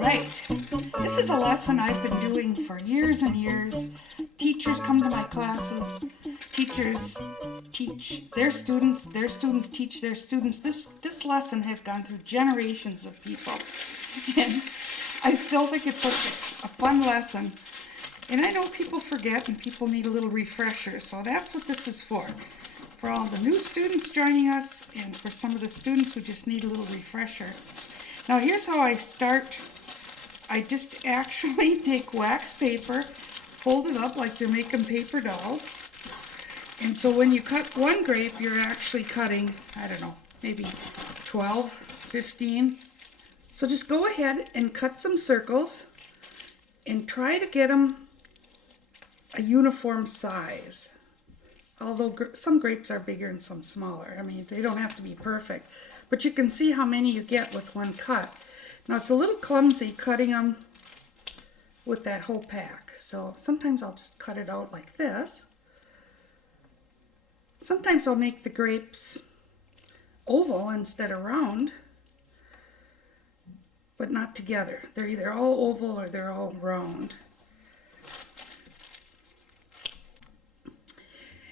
right, this is a lesson I've been doing for years and years. Teachers come to my classes, teachers teach their students teach their students. This lesson has gone through generations of people, and I still think it's such a fun lesson. And I know people forget and people need a little refresher, so that's what this is for all the new students joining us and for some of the students who just need a little refresher. Now here's how I start. I just actually take wax paper, fold it up like you're making paper dolls. And so when you cut one grape, you're actually cutting, I don't know, maybe 12, 15. So just go ahead and cut some circles and try to get them a uniform size. Although some grapes are bigger and some smaller. I mean, they don't have to be perfect. But you can see how many you get with one cut. Now it's a little clumsy cutting them with that whole pack. So sometimes I'll just cut it out like this. Sometimes I'll make the grapes oval instead of round, but not together. They're either all oval or they're all round.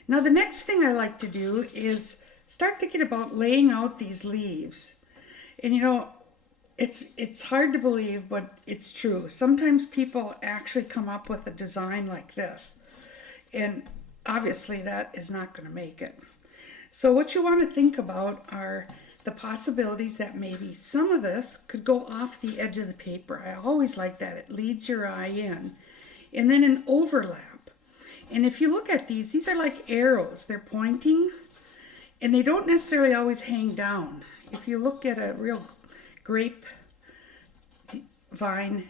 Now the next thing I like to do is start thinking about laying out these leaves. And you know, it's hard to believe, but it's true. Sometimes people actually come up with a design like this. And obviously that is not going to make it. So what you want to think about are the possibilities that maybe some of this could go off the edge of the paper. I always like that. It leads your eye in. And then an overlap. And if you look at these are like arrows. They're pointing, and they don't necessarily always hang down. If you look at a real grape vine,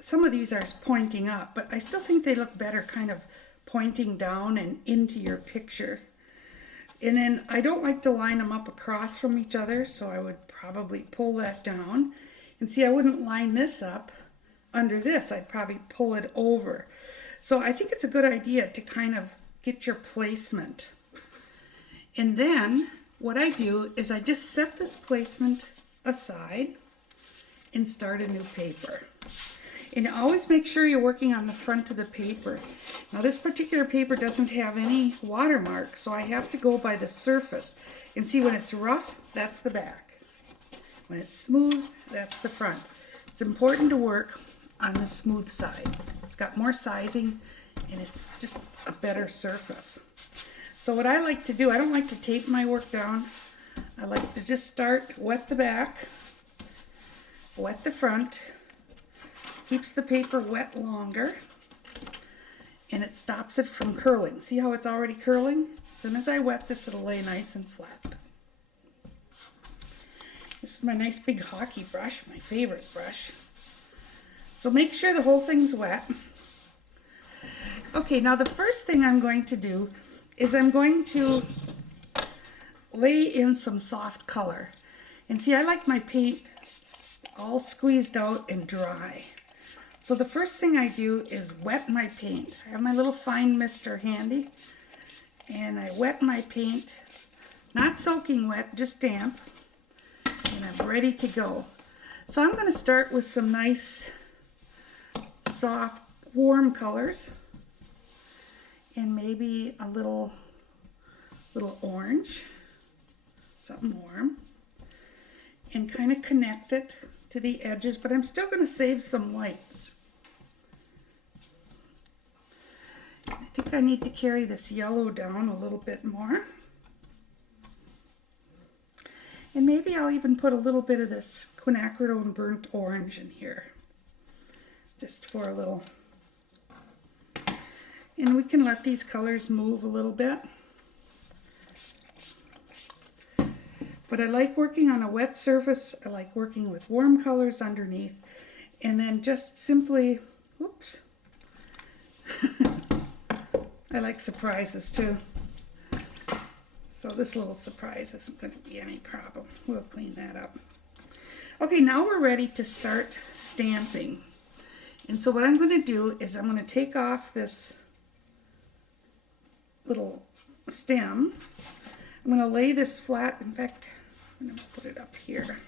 some of these are pointing up, but I still think they look better kind of pointing down and into your picture. And then I don't like to line them up across from each other, so I would probably pull that down. And see, I wouldn't line this up under this. I'd probably pull it over. So I think it's a good idea to kind of get your placement. And then what I do is I just set this placement aside and start a new paper. And always make sure you're working on the front of the paper. Now this particular paper doesn't have any watermark, so I have to go by the surface. And see, when it's rough, that's the back. When it's smooth, that's the front. It's important to work on the smooth side. It's got more sizing and it's just a better surface. So what I like to do, I don't like to tape my work down. I like to just start, wet the back, wet the front, keeps the paper wet longer, and it stops it from curling. See how it's already curling? As soon as I wet this, it'll lay nice and flat. This is my nice big hockey brush, my favorite brush. So make sure the whole thing's wet. Okay, now the first thing I'm going to do is I'm going to lay in some soft color. And see, I like my paint all squeezed out and dry. So the first thing I do is wet my paint. I have my little fine mister handy, and I wet my paint, not soaking wet, just damp, and I'm ready to go. So I'm going to start with some nice soft, warm colors, and maybe a little orange, something warm, and kind of connect it to the edges, but I'm still going to save some whites. I think I need to carry this yellow down a little bit more. And maybe I'll even put a little bit of this quinacridone burnt orange in here, just for a little. And we can let these colors move a little bit. But I like working on a wet surface. I like working with warm colors underneath. And then just simply, whoops. I like surprises too. So this little surprise isn't going to be any problem. We'll clean that up. Okay, now we're ready to start stamping. And so what I'm going to do is I'm going to take off this little stem. I'm going to lay this flat. In fact, I'm going to put it up here.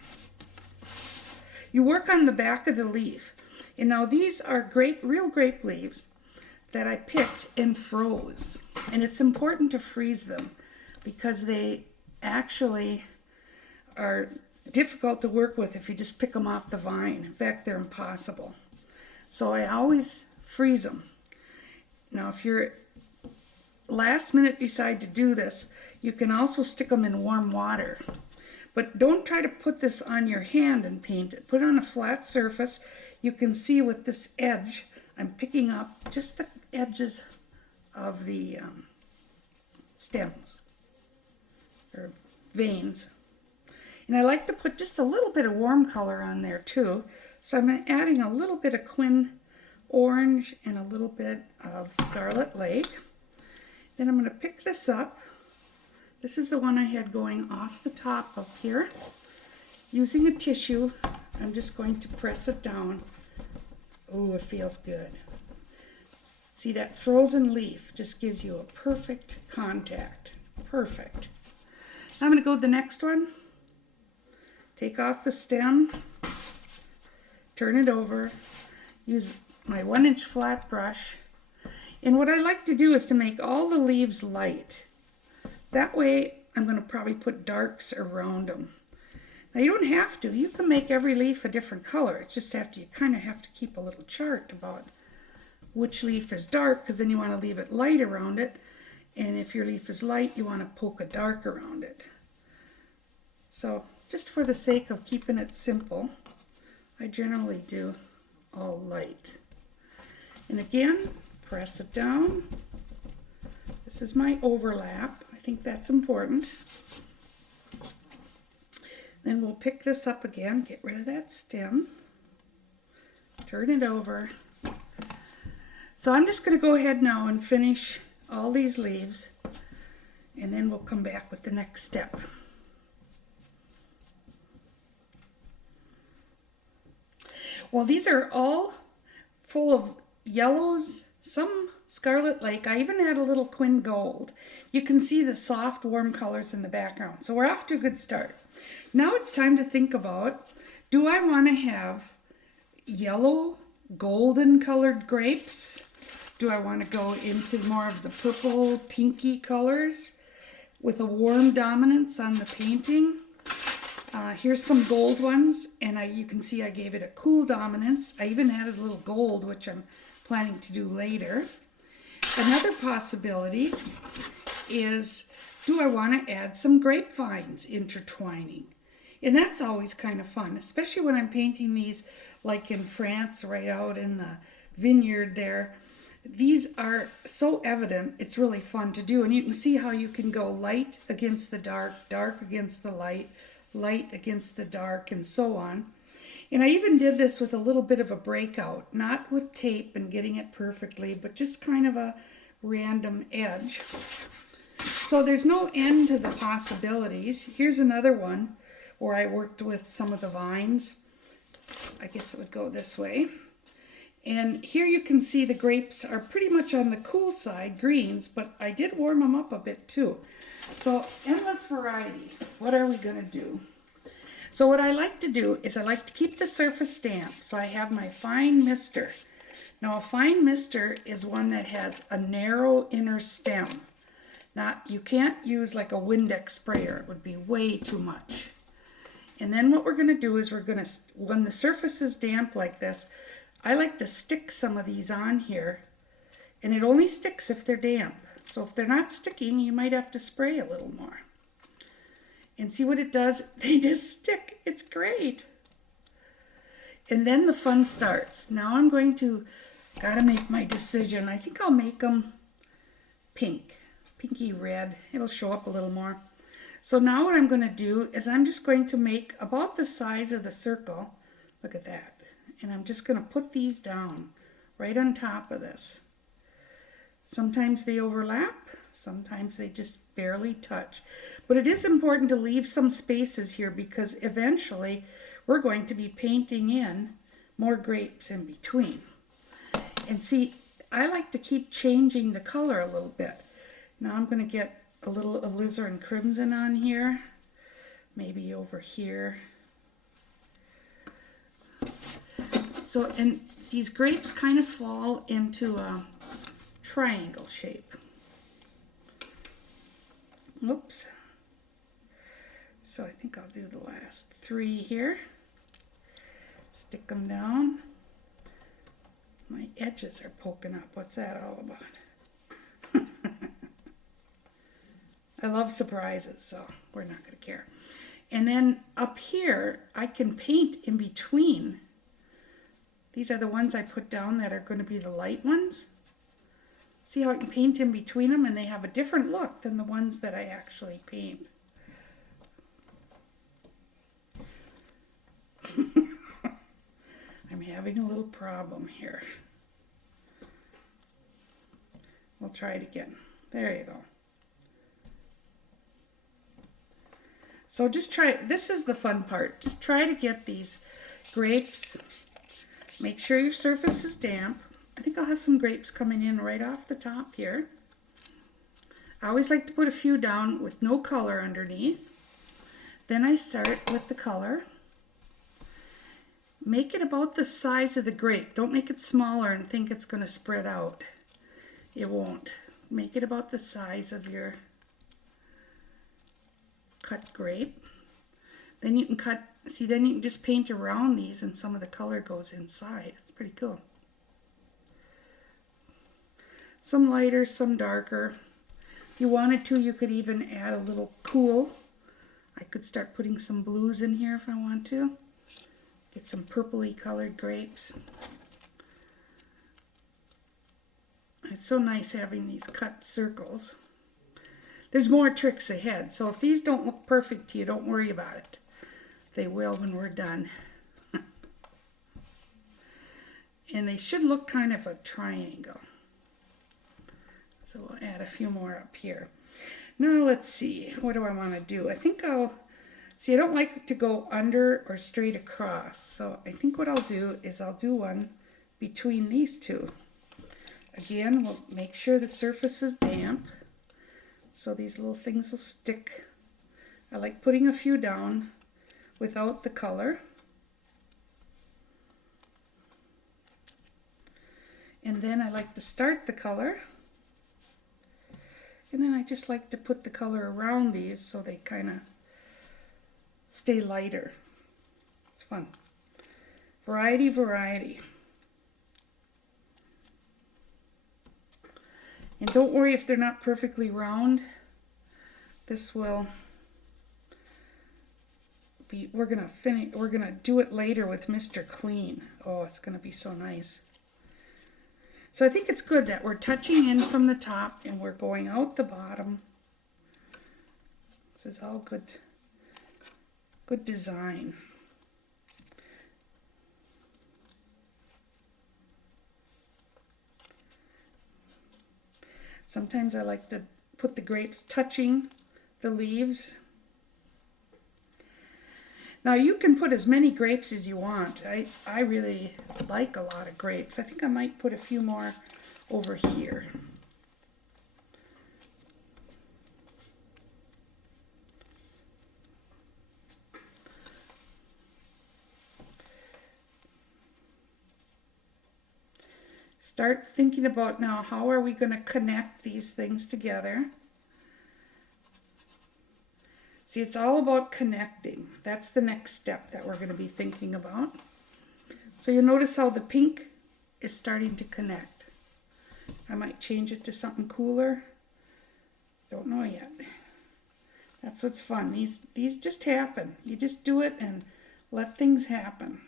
You work on the back of the leaf. And now these are real grape leaves that I picked and froze. And it's important to freeze them because they actually are difficult to work with if you just pick them off the vine. In fact, they're impossible. So I always freeze them. Now, if you're last minute decide to do this, you can also stick them in warm water. But don't try to put this on your hand and paint it. Put it on a flat surface. You can see with this edge, I'm picking up just the edges of the stems or veins. And I like to put just a little bit of warm color on there too. So I'm adding a little bit of quin orange and a little bit of Scarlet Lake. Then I'm going to pick this up. This is the one I had going off the top up here. Using a tissue, I'm just going to press it down. Oh, it feels good. See, that frozen leaf just gives you a perfect contact. Perfect. Now I'm going to go to the next one. Take off the stem. Turn it over. Use my 1-inch flat brush. And what I like to do is to make all the leaves light. That way, I'm going to probably put darks around them. Now, you don't have to. You can make every leaf a different color. It's just you kind of have to keep a little chart about which leaf is dark, because then you want to leave it light around it. And if your leaf is light, you want to poke a dark around it. So, just for the sake of keeping it simple, I generally do all light. And again, press it down. This is my overlap. I think that's important. Then we'll pick this up again, get rid of that stem, turn it over. So I'm just going to go ahead now and finish all these leaves, and then we'll come back with the next step. Well, these are all full of yellows, some Scarlet Lake. I even add a little Quin Gold. You can see the soft, warm colors in the background. So we're off to a good start. Now it's time to think about, do I want to have yellow, golden colored grapes? Do I want to go into more of the purple, pinky colors with a warm dominance on the painting? Here's some gold ones, and you can see I gave it a cool dominance. I even added a little gold, which I'm planning to do later. Another possibility is, do I want to add some grapevines intertwining? And that's always kind of fun, especially when I'm painting these like in France, right out in the vineyard there. These are so evident, it's really fun to do. And you can see how you can go light against the dark, dark against the light, light against the dark, and so on. And I even did this with a little bit of a breakout, not with tape and getting it perfectly, but just kind of a random edge. So there's no end to the possibilities. Here's another one where I worked with some of the vines. I guess it would go this way. And here you can see the grapes are pretty much on the cool side, greens, but I did warm them up a bit too. So endless variety. What are we going to do? So what I like to do is I like to keep the surface damp. So I have my fine mister. Now a fine mister is one that has a narrow inner stem. You can't use like a Windex sprayer. It would be way too much. And then what we're going to do is when the surface is damp like this, I like to stick some of these on here. And it only sticks if they're damp. So if they're not sticking, you might have to spray a little more. And see what it does? They just stick. It's great. And then the fun starts. Now I'm gotta make my decision. I think I'll make them pink, pinky red. It'll show up a little more. So now what I'm going to do is I'm just going to make about the size of the circle. Look at that. And I'm just going to put these down right on top of this. Sometimes they overlap, sometimes they just barely touch. But it is important to leave some spaces here because eventually we're going to be painting in more grapes in between. And see, I like to keep changing the color a little bit. Now I'm going to get a little alizarin crimson on here, maybe over here. So, and these grapes kind of fall into a triangle shape. Oops. So I think I'll do the last 3 here. Stick them down. My edges are poking up. What's that all about? I love surprises, so we're not going to care. And then up here, I can paint in between. These are the ones I put down that are going to be the light ones. See how I can paint in between them, and they have a different look than the ones that I actually paint. I'm having a little problem here. We'll try it again. There you go. So just try, this is the fun part. Just try to get these grapes. Make sure your surface is damp. I think I'll have some grapes coming in right off the top here. I always like to put a few down with no color underneath. Then I start with the color. Make it about the size of the grape. Don't make it smaller and think it's going to spread out. It won't. Make it about the size of your cut grape. Then you can cut, see, then you can just paint around these and some of the color goes inside. It's pretty cool. Some lighter, some darker. If you wanted to, you could even add a little cool. I could start putting some blues in here if I want to. Get some purpley colored grapes. It's so nice having these cut circles. There's more tricks ahead, so if these don't look perfect to you, don't worry about it. They will when we're done. And they should look kind of a triangle. So we'll add a few more up here. Now let's see, what do I want to do? I think I'll, see, I don't like to go under or straight across. So I think what I'll do is I'll do one between these two. Again, we'll make sure the surface is damp so these little things will stick. I like putting a few down without the color. And then I like to start the color. And then I just like to put the color around these so they kind of stay lighter. It's fun. Variety, variety. And don't worry if they're not perfectly round. This will be, we're gonna do it later with Mr. Clean. Oh, it's gonna be so nice. So I think it's good that we're touching in from the top and we're going out the bottom. This is all good design. Sometimes I like to put the grapes touching the leaves. Now you can put as many grapes as you want. I really like a lot of grapes. I think I might put a few more over here. Start thinking about now, how are we going to connect these things together? See, it's all about connecting. That's the next step that we're going to be thinking about. So you'll notice how the pink is starting to connect. I might change it to something cooler. Don't know yet. That's what's fun. These just happen. You just do it and let things happen.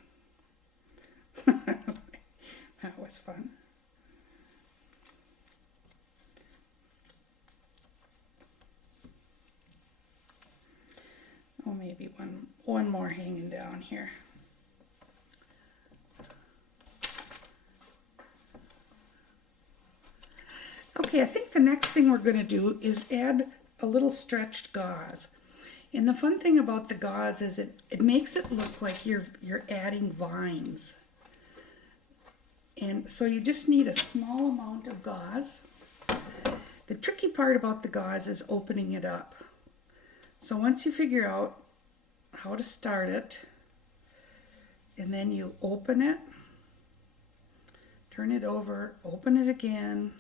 That was fun. Oh, maybe one more hanging down here. Okay, I think the next thing we're going to do is add a little stretched gauze. And the fun thing about the gauze is it makes it look like you're adding vines. And so you just need a small amount of gauze. The tricky part about the gauze is opening it up. So once you figure out how to start it, and then you open it, turn it over, open it again,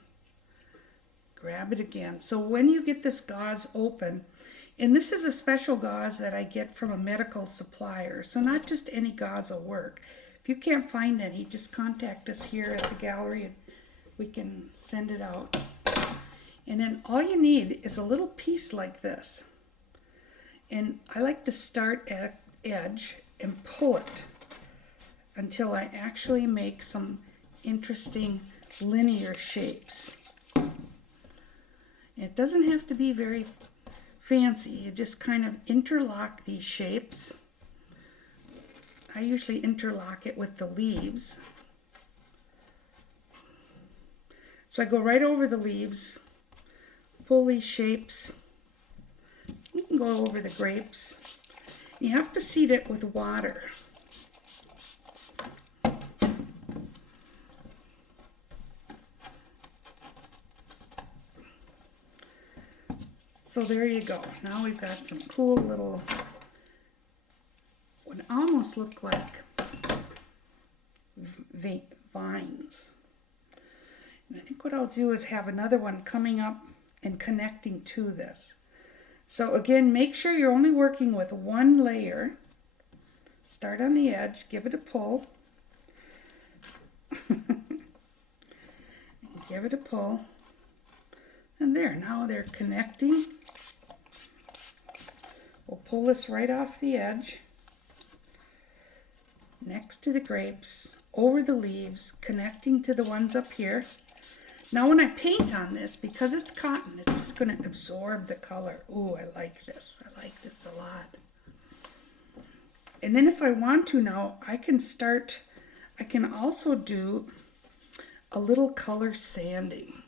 grab it again. So when you get this gauze open, and this is a special gauze that I get from a medical supplier, so not just any gauze will work. If you can't find any, just contact us here at the gallery and we can send it out. And then all you need is a little piece like this. And I like to start at an edge and pull it until I actually make some interesting linear shapes. It doesn't have to be very fancy. You just kind of interlock these shapes. I usually interlock it with the leaves. So I go right over the leaves, pull these shapes. You can go over the grapes. You have to seed it with water. So there you go. Now we've got some cool little, would almost look like vines. And I think what I'll do is have another one coming up and connecting to this. So again, make sure you're only working with one layer. Start on the edge, give it a pull. Give it a pull. And there, now they're connecting. We'll pull this right off the edge, next to the grapes, over the leaves, connecting to the ones up here. Now when I paint on this, because it's cotton, it's just going to absorb the color. Ooh, I like this. I like this a lot. And then if I want to now, I can also do a little color sanding.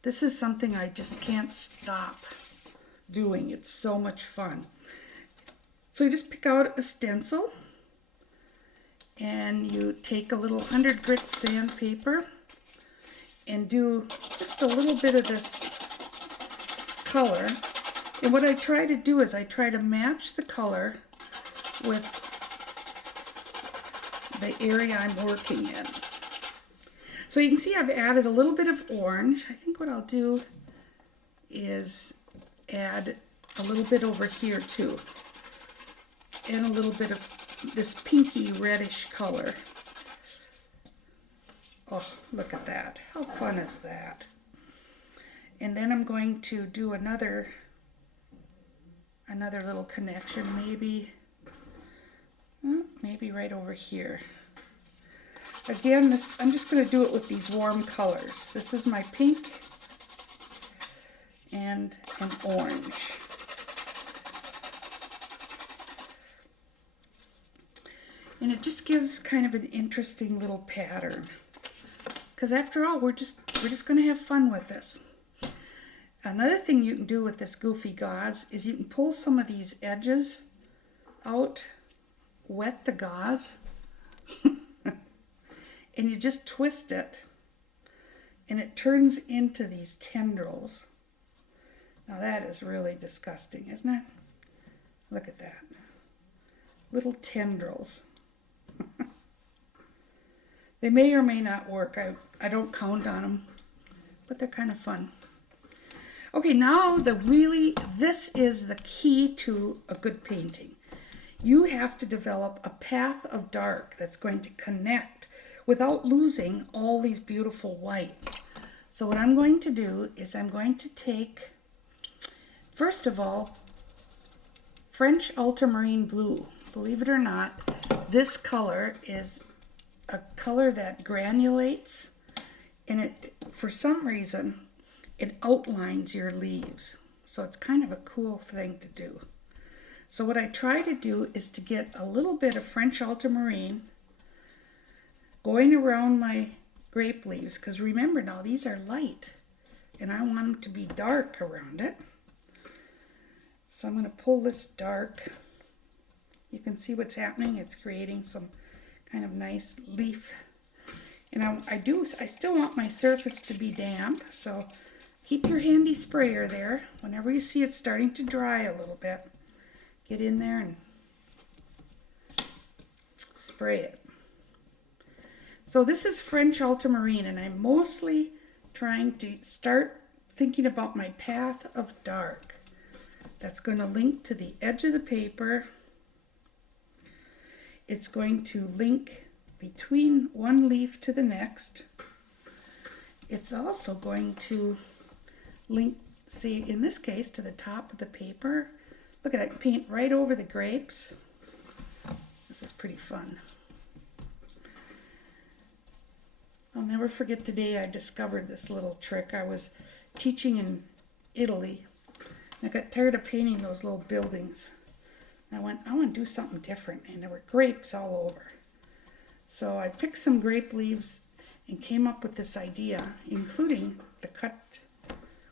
This is something I just can't stop doing. It's so much fun. So you just pick out a stencil and you take a little 100 grit sandpaper and do just a little bit of this color. And what I try to do is I try to match the color with the area I'm working in. So you can see I've added a little bit of orange. I think what I'll do is add a little bit over here too. And a little bit of this pinky reddish color. Oh, look at that. How fun is that? And then I'm going to do another little connection, maybe right over here. Again, I'm just going to do it with these warm colors. This is my pink and an orange. And it just gives kind of an interesting little pattern. Because after all, we're just going to have fun with this. Another thing you can do with this goofy gauze is you can pull some of these edges out, wet the gauze, and you just twist it, and it turns into these tendrils. Now that is really disgusting, isn't it? Look at that. Little tendrils. They may or may not work. I don't count on them, but they're kind of fun. Okay, now this is the key to a good painting. You have to develop a path of dark that's going to connect without losing all these beautiful whites. So what I'm going to do is I'm going to take, first of all, French ultramarine blue. Believe it or not, this color is a color that granulates, and it, for some reason, it outlines your leaves. So it's kind of a cool thing to do. So what I try to do is to get a little bit of French ultramarine going around my grape leaves, because remember now, these are light, and I want them to be dark around it. So I'm going to pull this dark. You can see what's happening. It's creating some kind of nice leaf. And I still want my surface to be damp, so keep your handy sprayer there. Whenever you see it starting to dry a little bit, get in there and spray it. So this is French ultramarine, and I'm mostly trying to start thinking about my path of dark. That's going to link to the edge of the paper. It's going to link between one leaf to the next. It's also going to link, see, in this case, to the top of the paper. Look at it, paint right over the grapes. This is pretty fun. I'll never forget the day I discovered this little trick. I was teaching in Italy, and I got tired of painting those little buildings. And I went, I want to do something different, and there were grapes all over. So I picked some grape leaves and came up with this idea, including the cut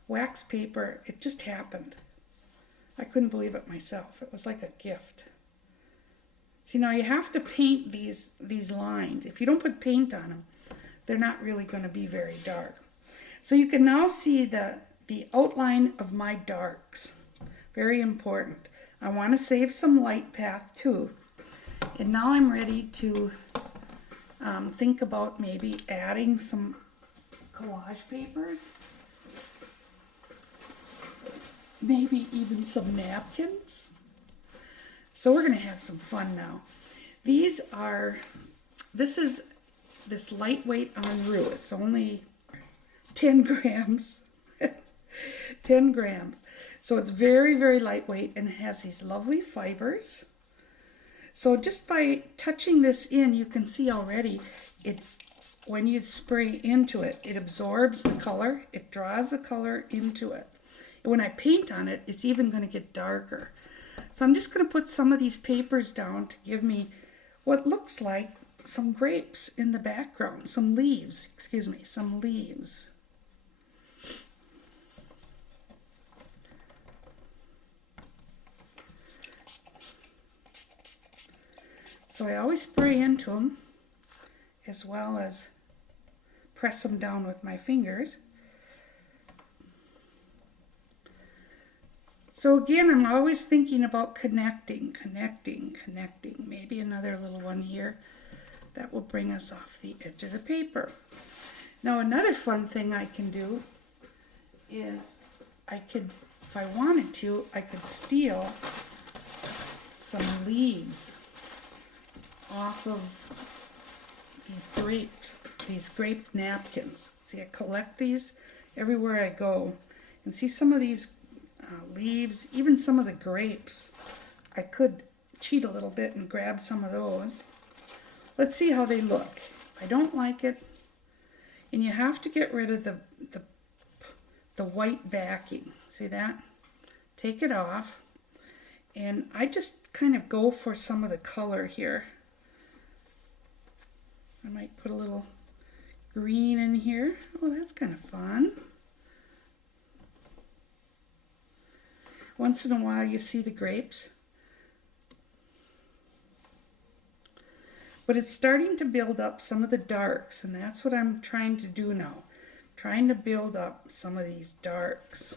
wax paper. It just happened. I couldn't believe it myself. It was like a gift. See, now you have to paint these lines. If you don't put paint on them, they're not really going to be very dark. So you can now see the outline of my darks. Very important. I want to save some light path too. And now I'm ready to think about maybe adding some collage papers. Maybe even some napkins. So we're going to have some fun now. This is this lightweight enroux. It's only 10 grams. 10 grams. So it's very, very lightweight, and it has these lovely fibers. So just by touching this in, you can see already, when you spray into it, it absorbs the color. It draws the color into it. And when I paint on it, it's even going to get darker. So I'm just going to put some of these papers down to give me what looks like some grapes in the background, some leaves, some leaves. So I always spray into them as well as press them down with my fingers. So again, I'm always thinking about connecting. Maybe another little one here that will bring us off the edge of the paper. Now another fun thing I can do is if I wanted to, I could steal some leaves off of these grapes, these grape napkins. See, I collect these everywhere I go. And see some of these leaves, even some of the grapes. I could cheat a little bit and grab some of those. Let's see how they look. I don't like it. And you have to get rid of the white backing. See that? Take it off. And I just kind of go for some of the color here. I might put a little green in here. Oh, that's kind of fun. Once in a while you see the grapes. But it's starting to build up some of the darks, and that's what I'm trying to do now. Trying to build up some of these darks.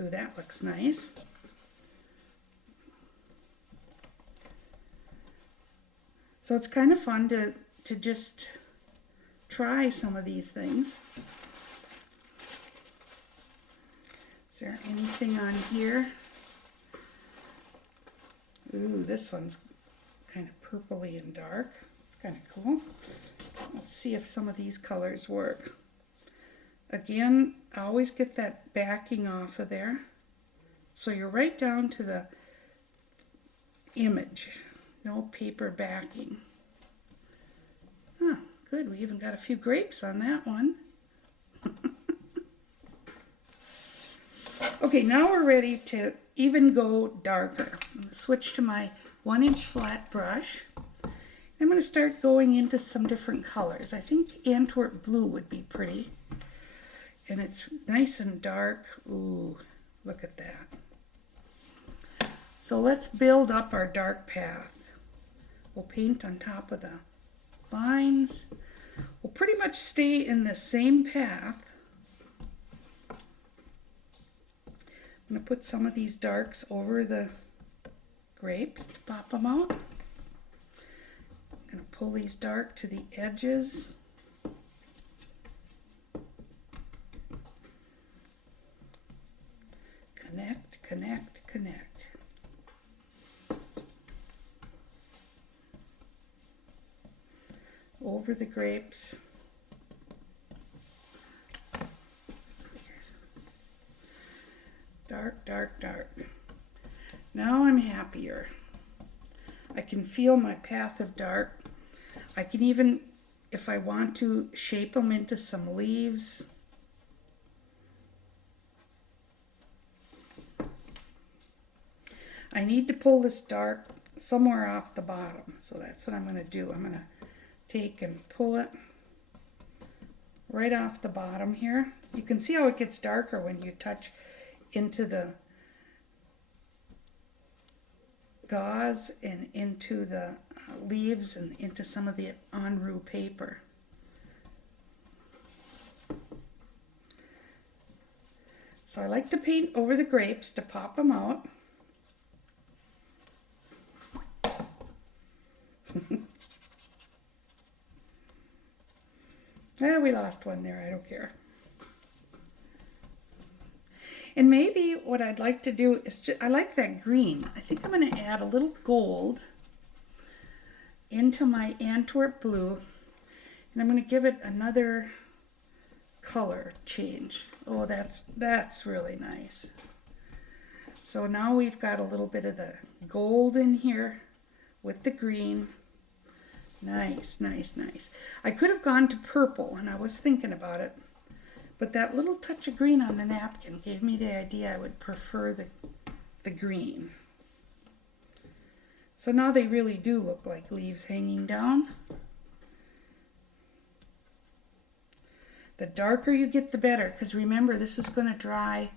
Ooh, that looks nice. So it's kind of fun to just try some of these things. Is there anything on here? Ooh, this one's kind of purpley and dark. It's kind of cool. Let's see if some of these colors work. Again, I always get that backing off of there. So you're right down to the image. No paper backing. Huh, good. We even got a few grapes on that one. Okay, now we're ready to even go darker. I'm going to switch to my 1-inch flat brush. I'm going to start going into some different colors. I think Antwerp blue would be pretty. And it's nice and dark. Ooh, look at that. So let's build up our dark path. We'll paint on top of the lines. We'll pretty much stay in the same path. I'm going to put some of these darks over the grapes to pop them out. I'm going to pull these dark to the edges. Connect, connect, connect. Over the grapes. This is weird. Dark, dark, dark. Now I'm happier. I can feel my path of dark. I can even, if I want to, shape them into some leaves. I need to pull this dark somewhere off the bottom, so that's what I'm going to do. I'm going to take and pull it right off the bottom here. You can see how it gets darker when you touch into the gauze and into the leaves and into some of the en rouge paper. So I like to paint over the grapes to pop them out. We lost one there, I don't care. And maybe what I'd like to do is, I like that green. I think I'm going to add a little gold into my Antwerp blue. And I'm going to give it another color change. Oh, that's really nice. So now we've got a little bit of the gold in here with the green. Nice, nice, nice. I could have gone to purple, and I was thinking about it, but that little touch of green on the napkin gave me the idea I would prefer the green. So now they really do look like leaves hanging down. The darker you get, the better, because remember, this is going to dry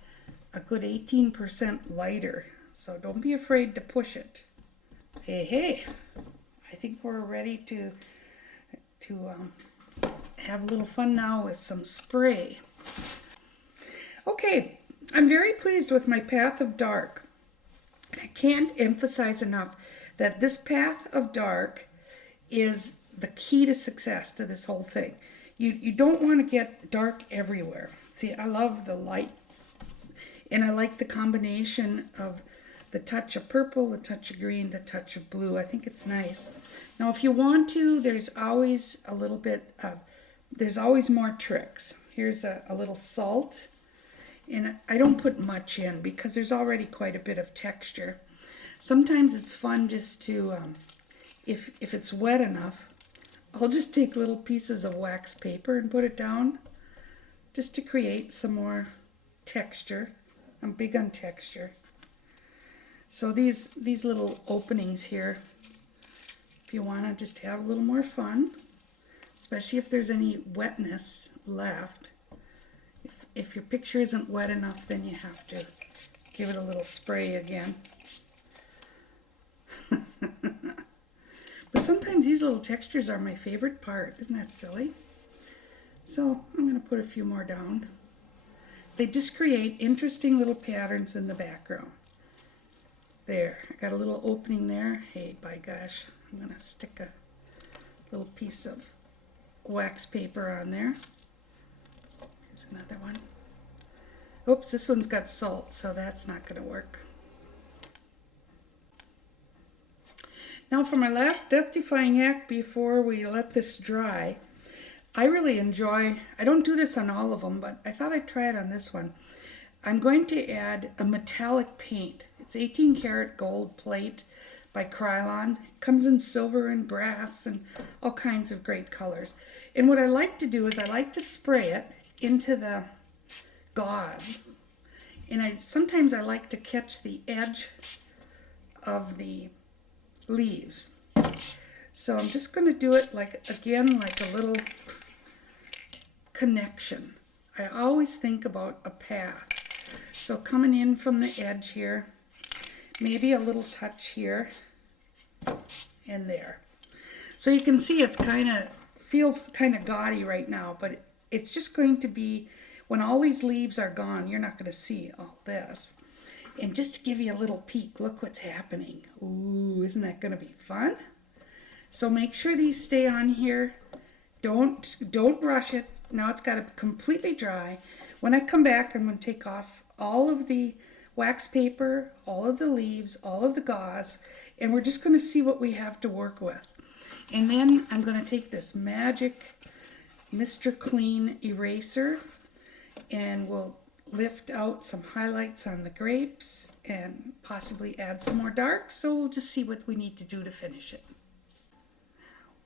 a good 18% lighter, so don't be afraid to push it. Hey. I think we're ready to have a little fun now with some spray. Okay, I'm very pleased with my path of dark. I can't emphasize enough that this path of dark is the key to success to this whole thing. You don't want to get dark everywhere. See, I love the light, and I like the combination of the touch of purple, the touch of green, the touch of blue. I think it's nice. Now, if you want to, there's always a little bit of, there's always more tricks. Here's a little salt. And I don't put much in because there's already quite a bit of texture. Sometimes it's fun just to, if it's wet enough, I'll just take little pieces of wax paper and put it down just to create some more texture. I'm big on texture. So these little openings here, if you want to just have a little more fun, especially if there's any wetness left. If your picture isn't wet enough, then you have to give it a little spray again. But sometimes these little textures are my favorite part. Isn't that silly? So I'm going to put a few more down. They just create interesting little patterns in the background. There, I got a little opening there. Hey, by gosh, I'm going to stick a little piece of wax paper on there. Here's another one. Oops, this one's got salt, so that's not going to work. Now for my last death-defying act before we let this dry, I really enjoy, I don't do this on all of them, but I thought I'd try it on this one. I'm going to add a metallic paint. It's 18 karat gold plate by Karlyn. It comes in silver and brass and all kinds of great colors. And what I like to do is I like to spray it into the gauze. And sometimes I like to catch the edge of the leaves. So I'm just going to do it like a little connection. I always think about a path. So coming in from the edge here, maybe a little touch here and there. So you can see it's feels kind of gaudy right now, but it's just going to be, when all these leaves are gone, you're not going to see all this. And just to give you a little peek, look what's happening. Ooh, isn't that going to be fun? So make sure these stay on here. Don't rush it. Now it's got to completely dry. When I come back, I'm going to take off all of the wax paper, all of the leaves, all of the gauze, and we're just going to see what we have to work with. And then I'm going to take this magic Mr. Clean eraser and we'll lift out some highlights on the grapes and possibly add some more dark. So we'll just see what we need to do to finish it.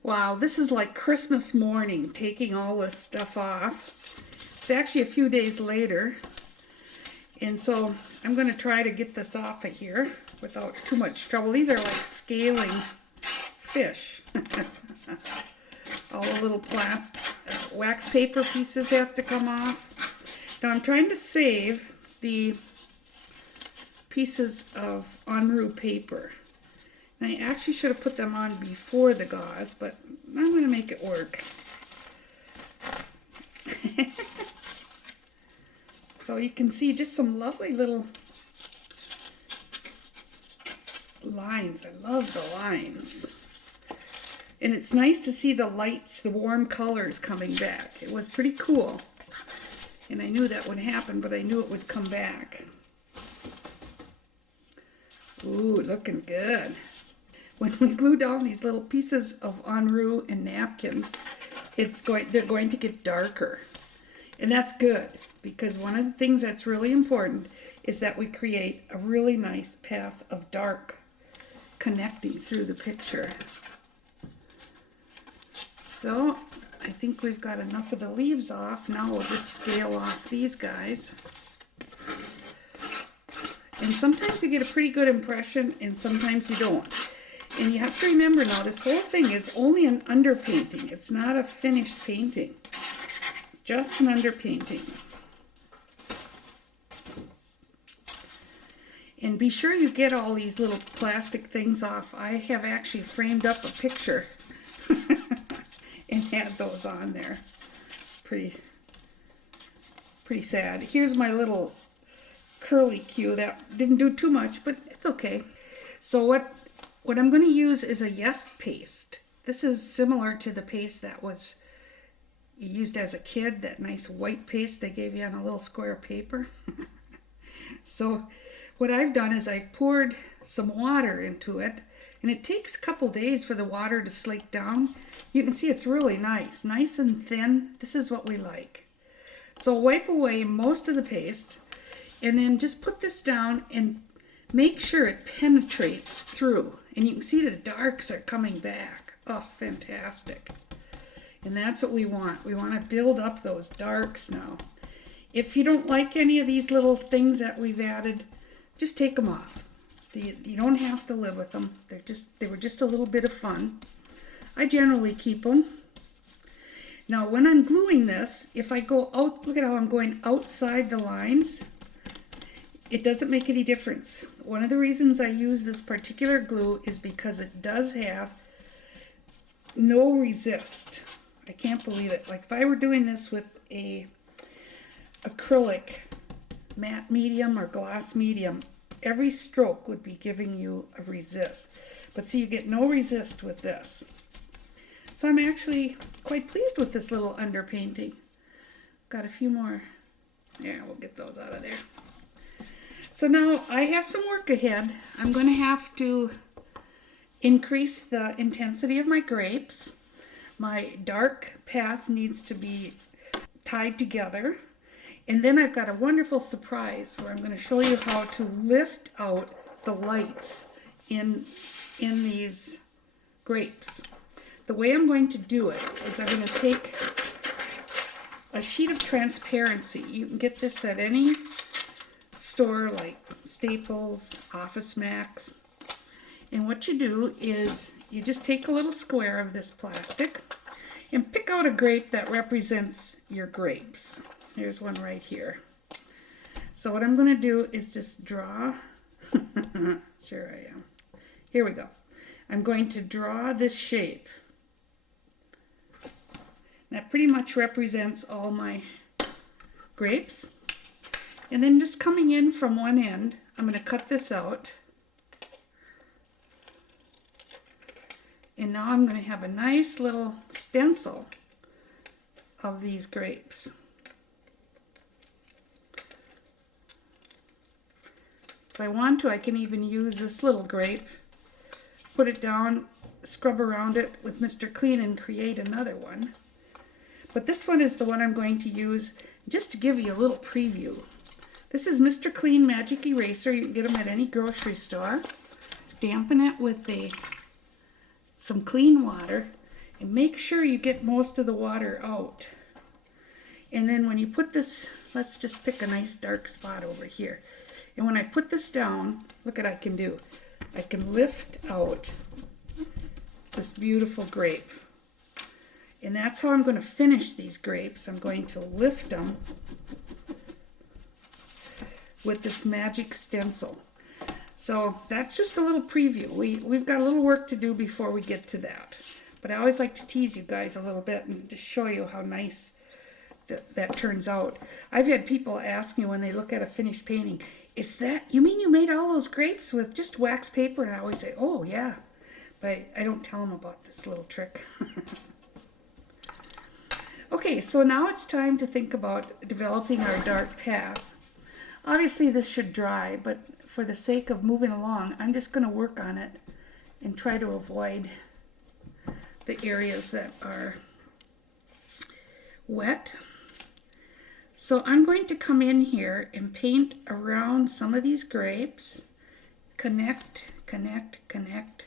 Wow, this is like Christmas morning, taking all this stuff off. It's actually a few days later. And so I'm going to try to get this off of here without too much trouble. These are like scaling fish. All the little wax paper pieces have to come off. Now I'm trying to save the pieces of Enru paper. And I actually should have put them on before the gauze, but I'm going to make it work. So you can see just some lovely little lines. I love the lines. And it's nice to see the lights, the warm colors coming back. It was pretty cool. And I knew that would happen, but I knew it would come back. Ooh, looking good. When we glue down these little pieces of Enru and napkins, they're going to get darker. And that's good, because one of the things that's really important is that we create a really nice path of dark connecting through the picture. So I think we've got enough of the leaves off. Now we'll just scale off these guys. And sometimes you get a pretty good impression and sometimes you don't. And you have to remember now, this whole thing is only an underpainting. It's not a finished painting. It's just an underpainting. And be sure you get all these little plastic things off. I have actually framed up a picture and had those on there. Pretty sad. Here's my little curly cue. That didn't do too much, but it's okay. So what I'm going to use is a Yest paste. This is similar to the paste that was used as a kid, that nice white paste they gave you on a little square of paper. So what I've done is I've poured some water into it, and it takes a couple days for the water to slake down. You can see it's really nice and thin. This is what we like. So wipe away most of the paste, and then just put this down and make sure it penetrates through. And you can see the darks are coming back. Oh, fantastic. And that's what we want. We want to build up those darks now. If you don't like any of these little things that we've added, just take them off. You don't have to live with them. They were just a little bit of fun. I generally keep them. Now when I'm gluing this, if I go out, look at how I'm going outside the lines. It doesn't make any difference. One of the reasons I use this particular glue is because it does have no resist. I can't believe it. Like if I were doing this with a acrylic matte medium or gloss medium, every stroke would be giving you a resist. But see, you get no resist with this. So I'm actually quite pleased with this little underpainting. Got a few more. Yeah, we'll get those out of there. So now I have some work ahead. I'm going to have to increase the intensity of my grapes. My dark path needs to be tied together. And then I've got a wonderful surprise where I'm going to show you how to lift out the lights in these grapes. The way I'm going to do it is I'm going to take a sheet of transparency. You can get this at any store like Staples, Office Max. And what you do is you just take a little square of this plastic and pick out a grape that represents your grapes. Here's one right here. So what I'm going to do is just draw. Sure I am. Here we go. I'm going to draw this shape That pretty much represents all my grapes. And then just coming in from one end, I'm going to cut this out. And now I'm going to have a nice little stencil of these grapes. If I want to, I can even use this little grape, put it down, scrub around it with Mr. Clean and create another one. But this one is the one I'm going to use just to give you a little preview. This is Mr. Clean Magic Eraser. You can get them at any grocery store. Dampen it with some clean water and make sure you get most of the water out. And then when you put this, let's just pick a nice dark spot over here. And when I put this down, look what I can do. I can lift out this beautiful grape. And that's how I'm going to finish these grapes. I'm going to lift them with this magic stencil. So that's just a little preview. We've got a little work to do before we get to that. But I always like to tease you guys a little bit and just show you how nice that turns out. I've had people ask me when they look at a finished painting, you mean you made all those grapes with just wax paper? And I always say, oh yeah. But I don't tell them about this little trick. Okay, so now it's time to think about developing our dark path. Obviously this should dry, but for the sake of moving along, I'm just going to work on it and try to avoid the areas that are wet. So I'm going to come in here and paint around some of these grapes. Connect, connect, connect.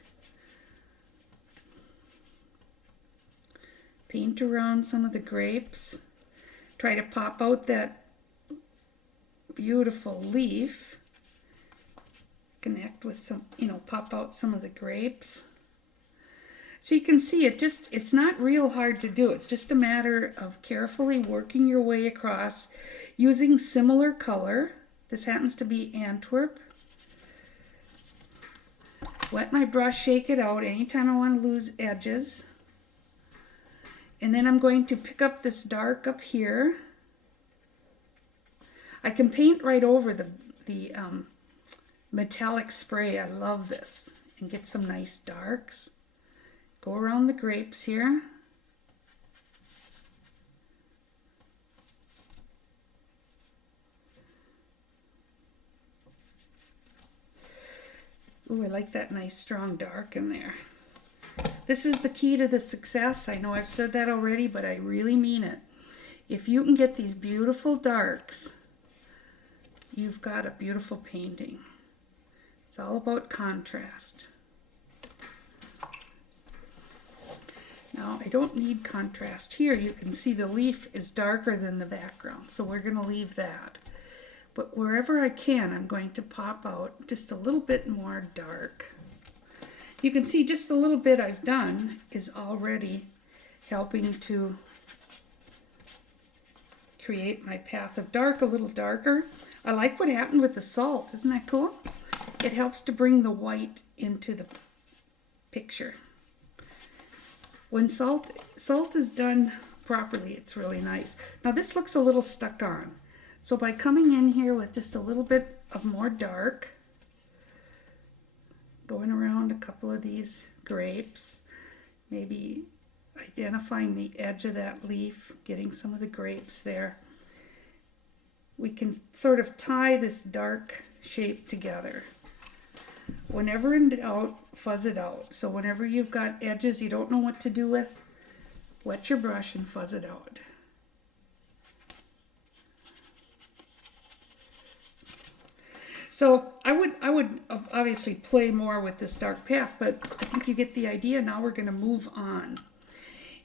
Paint around some of the grapes. Try to pop out that beautiful leaf. Connect with some, pop out some of the grapes. So you can see it's not real hard to do. It's just a matter of carefully working your way across using similar color. This happens to be Antwerp. Wet my brush, shake it out anytime I want to lose edges. And then I'm going to pick up this dark up here. I can paint right over the metallic spray. I love this. And get some nice darks. Go around the grapes here. Ooh, I like that nice strong dark in there. This is the key to the success. I know I've said that already, but I really mean it. If you can get these beautiful darks, you've got a beautiful painting. It's all about contrast. Now, I don't need contrast here. You can see the leaf is darker than the background, so we're going to leave that. But wherever I can, I'm going to pop out just a little bit more dark. You can see just the little bit I've done is already helping to create my path of dark a little darker. I like what happened with the salt. Isn't that cool? It helps to bring the white into the picture. When salt is done properly, it's really nice. Now this looks a little stuck on. So by coming in here with just a little bit of more dark, going around a couple of these grapes, maybe identifying the edge of that leaf, getting some of the grapes there, we can sort of tie this dark shape together. Whenever in doubt, fuzz it out. So whenever you've got edges you don't know what to do with, wet your brush and fuzz it out. So I would obviously play more with this dark path, but I think you get the idea. Now we're going to move on.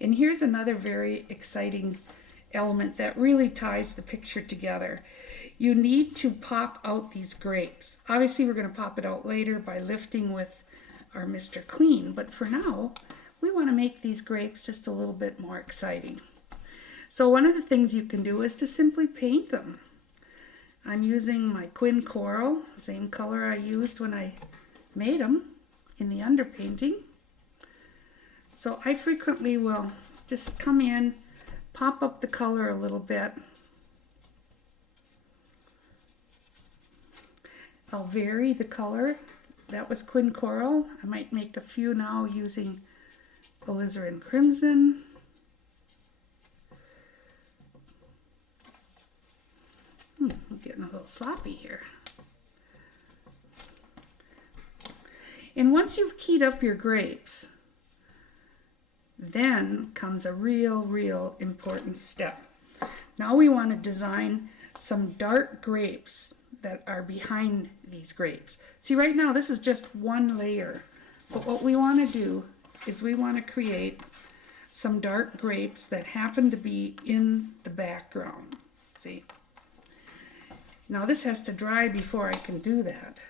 And here's another very exciting element that really ties the picture together. You need to pop out these grapes. Obviously we're going to pop it out later by lifting with our Mr. Clean, but for now we want to make these grapes just a little bit more exciting. So one of the things you can do is to simply paint them. I'm using my Quin Coral, same color I used when I made them in the underpainting. So I frequently will just come in, pop up the color a little bit. I'll vary the color. That was Quin Coral. I might make a few now using alizarin crimson. I'm getting a little sloppy here. And once you've keyed up your grapes, then comes a real important step. Now we want to design some dark grapes that are behind these grapes. See, right now this is just one layer, but what we want to do is we want to create some dark grapes that happen to be in the background. See? Now this has to dry before I can do that.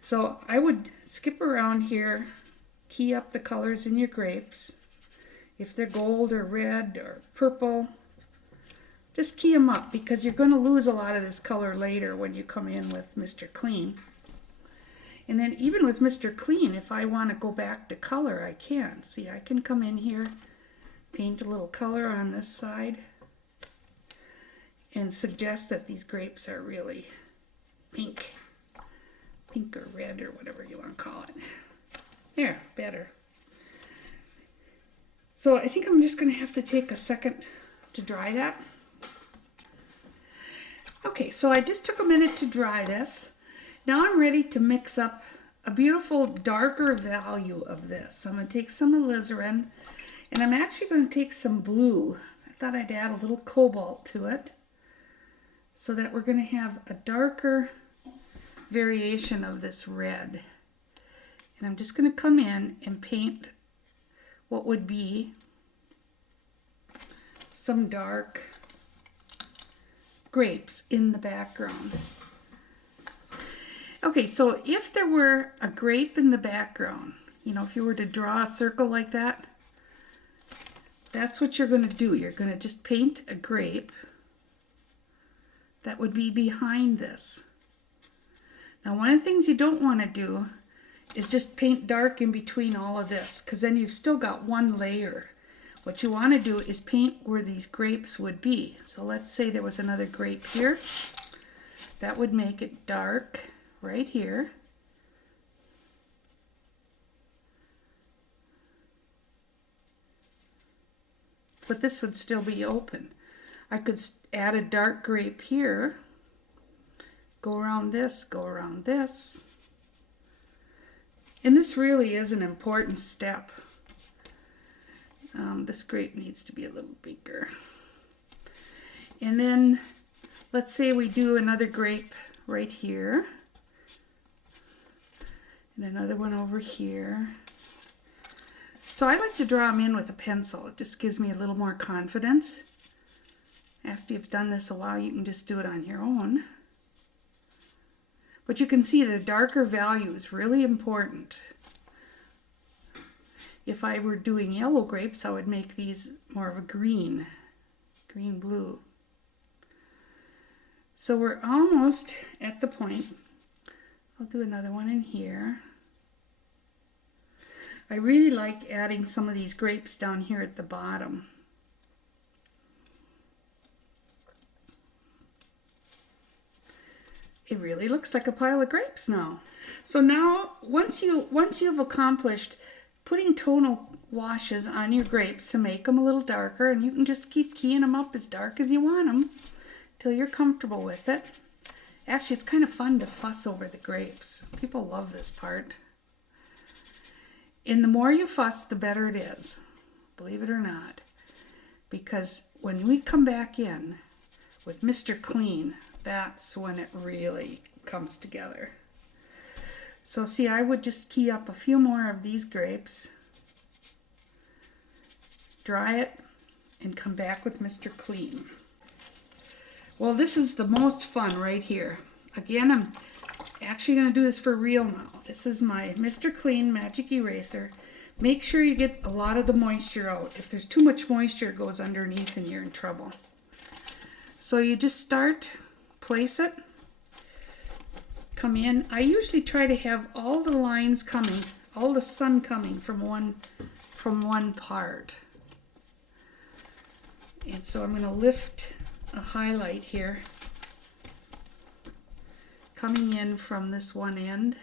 So I would skip around here, key up the colors in your grapes. If they're gold or red or purple, just key them up because you're going to lose a lot of this color later when you come in with Mr. Clean. And then even with Mr. Clean, if I want to go back to color, I can. See, I can come in here, paint a little color on this side, and suggest that these grapes are really pink or red or whatever you want to call it. There, better. So I think I'm just going to have to take a second to dry that. Okay, so I just took a minute to dry this. Now I'm ready to mix up a beautiful darker value of this. So I'm going to take some alizarin, and I'm actually going to take some blue. I thought I'd add a little cobalt to it so that we're going to have a darker variation of this red. And I'm just going to come in and paint what would be some dark grapes in the background. Okay, so if there were a grape in the background, you know, if you were to draw a circle like that, that's what you're going to do. You're going to just paint a grape that would be behind this. Now, one of the things you don't want to do is just paint dark in between all of this, because then you've still got one layer. What you want to do is paint where these grapes would be. So let's say there was another grape here. That would make it dark right here. But this would still be open. I could add a dark grape here. Go around this, go around this. And this really is an important step. This grape needs to be a little bigger. And then let's say we do another grape right here. And another one over here. So I like to draw them in with a pencil. It just gives me a little more confidence. After you've done this a while, you can just do it on your own. But you can see the darker value is really important. If I were doing yellow grapes, I would make these more of a green blue. So we're almost at the point. I'll do another one in here. I really like adding some of these grapes down here at the bottom. It really looks like a pile of grapes now. So now, once you've accomplished putting tonal washes on your grapes to make them a little darker, and you can just keep keying them up as dark as you want them till you're comfortable with it. Actually, it's kind of fun to fuss over the grapes. People love this part. And the more you fuss, the better it is, believe it or not. Because when we come back in with Mr. Clean, that's when it really comes together. So see, I would just key up a few more of these grapes, dry it, and come back with Mr. Clean. Well, this is the most fun right here. Again, I'm actually going to do this for real now. This is my Mr. Clean Magic Eraser. Make sure you get a lot of the moisture out. If there's too much moisture, it goes underneath and you're in trouble. So you just start, place it, come in. I usually try to have all the lines coming, all the sun coming from one part. And so I'm going to lift a highlight here, coming in from this one end.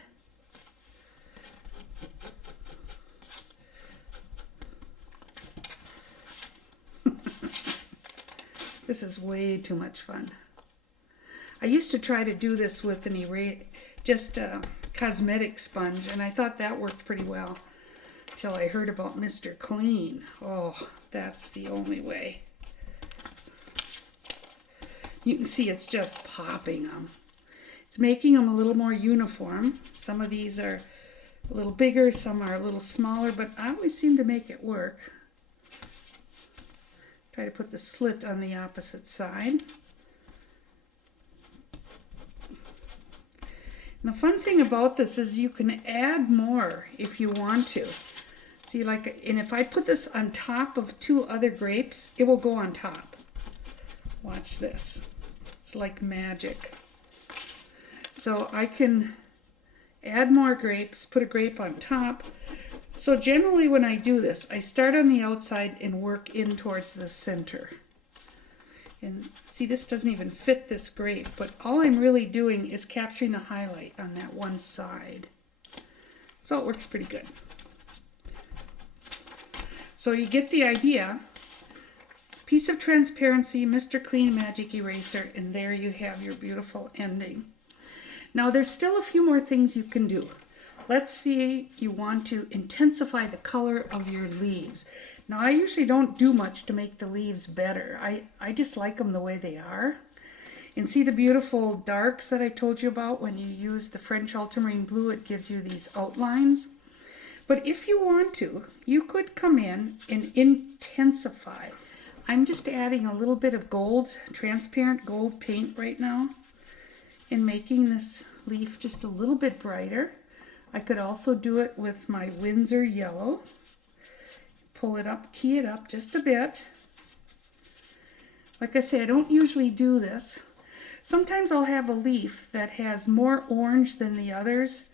This is way too much fun. I used to try to do this with an just a cosmetic sponge, and I thought that worked pretty well till I heard about Mr. Clean. Oh, that's the only way. You can see it's just popping them. It's making them a little more uniform. Some of these are a little bigger, some are a little smaller, but I always seem to make it work. Try to put the slit on the opposite side. And the fun thing about this is you can add more if you want to. See, like, and if I put this on top of two other grapes, it will go on top. Watch this. It's like magic. So I can add more grapes, put a grape on top. So generally when I do this, I start on the outside and work in towards the center. And see, this doesn't even fit this grape, but all I'm really doing is capturing the highlight on that one side. So it works pretty good. So you get the idea. Piece of transparency, Mr. Clean Magic Eraser, and there you have your beautiful ending. Now there's still a few more things you can do. Let's say you want to intensify the color of your leaves. Now I usually don't do much to make the leaves better. I just like them the way they are. And see the beautiful darks that I told you about when you use the French ultramarine blue, it gives you these outlines. But if you want to, you could come in and intensify. I'm just adding a little bit of gold, transparent gold paint right now, and making this leaf just a little bit brighter. I could also do it with my Windsor yellow. Pull it up, key it up just a bit. Like I say, I don't usually do this. Sometimes I'll have a leaf that has more orange than the others,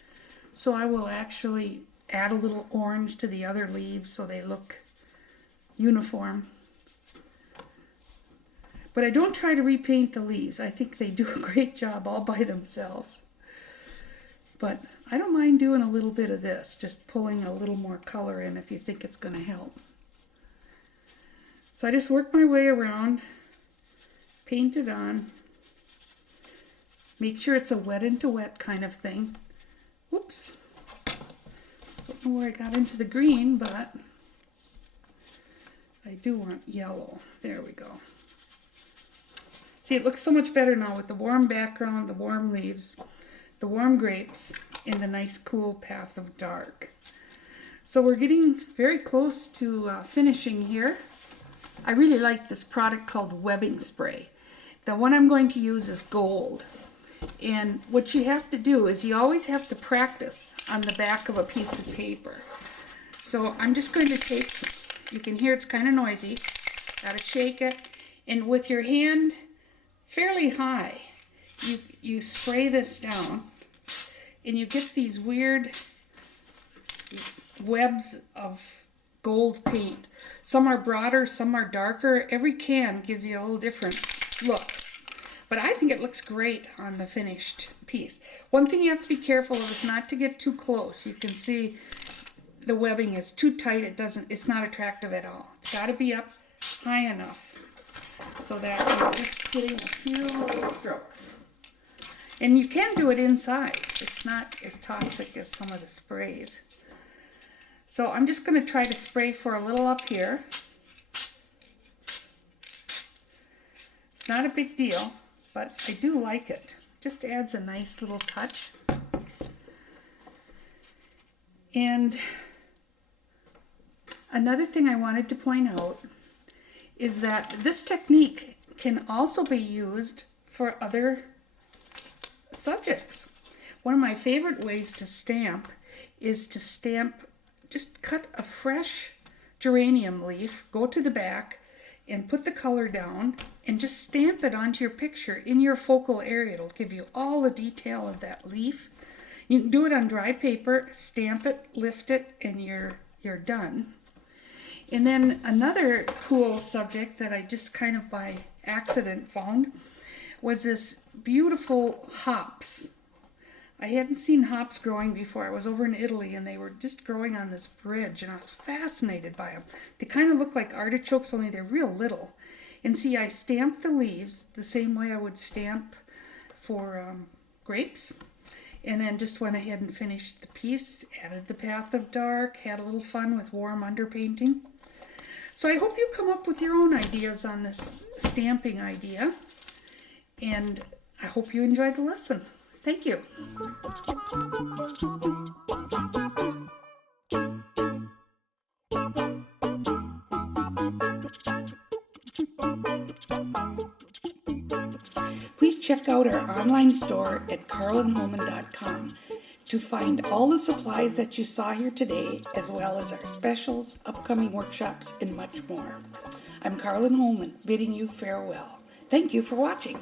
so I will actually add a little orange to the other leaves so they look uniform. But I don't try to repaint the leaves. I think they do a great job all by themselves. But I don't mind doing a little bit of this, just pulling a little more color in if you think it's going to help. So I just work my way around, paint it on, make sure it's a wet into wet kind of thing. Whoops. Don't know where I got into the green, but I do want yellow. There we go. See, it looks so much better now with the warm background, the warm leaves, the warm grapes, and the nice cool path of dark. So we're getting very close to finishing here. I really like this product called webbing spray. The one I'm going to use is gold. And what you have to do is you always have to practice on the back of a piece of paper. So I'm just going to take, you can hear it's kind of noisy, gotta shake it, and with your hand fairly high, you spray this down, and you get these weird webs of gold paint. Some are broader, some are darker. Every can gives you a little different look. But I think it looks great on the finished piece. One thing you have to be careful of is not to get too close. You can see the webbing is too tight. It's not attractive at all. It's got to be up high enough so that you're just getting a few little strokes. And you can do it inside. It's not as toxic as some of the sprays. So I'm just going to try to spray for a little up here. It's not a big deal, but I do like it. Just adds a nice little touch. And another thing I wanted to point out is that this technique can also be used for other subjects. One of my favorite ways to stamp is to stamp, just cut a fresh geranium leaf, go to the back and put the color down and just stamp it onto your picture in your focal area. It'll give you all the detail of that leaf. You can do it on dry paper, stamp it, lift it, and you're done. And then another cool subject that I just kind of by accident found was this beautiful hops. I hadn't seen hops growing before. I was over in Italy and they were just growing on this bridge and I was fascinated by them. They kind of look like artichokes, only they're real little. And see, I stamped the leaves the same way I would stamp for grapes. And then just went ahead and finished the piece, added the path of dark, had a little fun with warm underpainting. So I hope you come up with your own ideas on this stamping idea. And I hope you enjoyed the lesson. Thank you. Please check out our online store at karlynholman.com to find all the supplies that you saw here today, as well as our specials, upcoming workshops, and much more. I'm Karlyn Holman, bidding you farewell. Thank you for watching.